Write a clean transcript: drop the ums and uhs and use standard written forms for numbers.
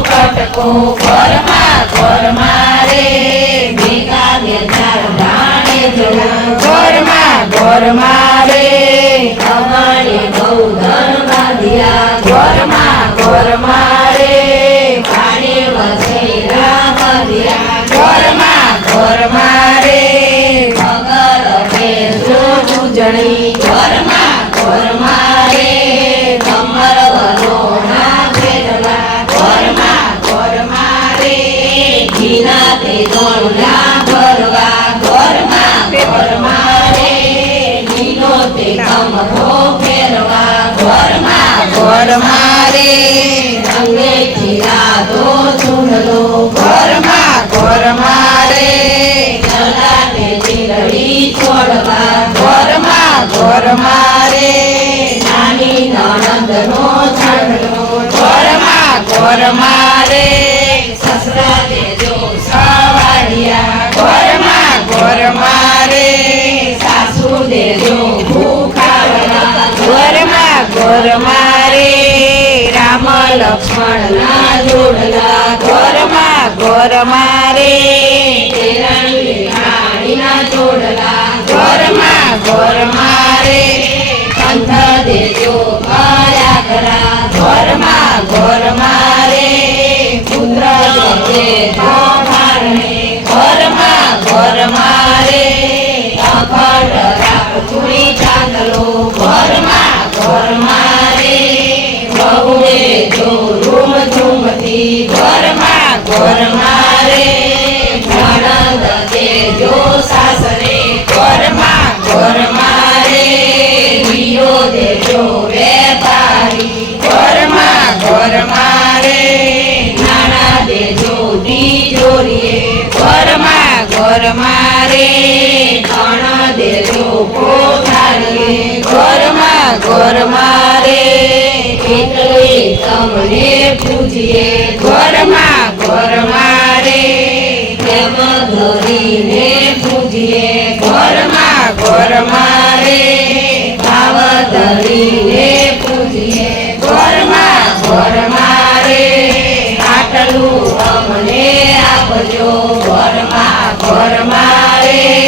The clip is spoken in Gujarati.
કટકો ઘરમાં ઘરમાં રે ભેગા બેચાર દાણે ઘરમાં ઘરમાં રે અમારે બહુ ધન બાંધ્યા ઘરમાં ઘરમાં રે પાણી વસેરા બાંધ્યા ઘરમાં ઘરમાં રે મગર ભેંસો ઉજળી ઘરમાં ઘરમાં રે કમર વલોણા ભેરવા ઘરમાં ઘરમાં રે ઘીના તે દોણલા ભરવા ઘરમાં ઘરમાં રે લીલો તે કમરો ફેરવા ઘરમાં ઘરમાં રે રંગેથી રાધો ચૂંડલો ઘરમાં ઘરમાં રે ચલાટે ચીરડી છોડવા ઘરમાં ઘરમાં રે નાની નણંદનો છાંડલો ઘરમાં ઘરમાં રે સસરા દેજો સવાડિયા ઘરમાં ઘરમાં રે સાસુ દેજો ભૂખાવડા ઘરમાં ઘરમાં રે રામ લક્ષ્મણના જોડલા ઘરમાં ઘરમાં રે તેરાણી જેઠાણીના જોડલા ઘરમાં ઘરમાં રે કંઠ દેજો ભયાકરા ઘરમાં ઘરમાં રે પુત્ર દેજો ધારણે ઘરમાં ઘરમાં રે અખંડ રાખુણી ચાંદલો ઘરમાં ઘરમાં રે બહુ દેજો રૂમ ઝુમતી ઘરમાં ઘરમાં રે નણંદ દેજો સાસરે ઘરમાં ઘરમાં રે વીરો દેજો વેપારી ઘરમાં ઘરમાં રે નાણા દેજો તિજોરીએ ઘરમાં ઘરમાં રે ધણ દેજો કોઠારીએ ઘરમાં ઘરમાં રે એટલે તમને પૂજીએ ઘરમાં ઘરમાં રે પ્રેમ ધરીને પૂજીએ ઘરમાં ઘરમાં રે ભાવ ધરીને પૂજીએ ઘરમાં ઘરમાં રે આટલું અમને આપજો ઘરમાં ઘરમાં રે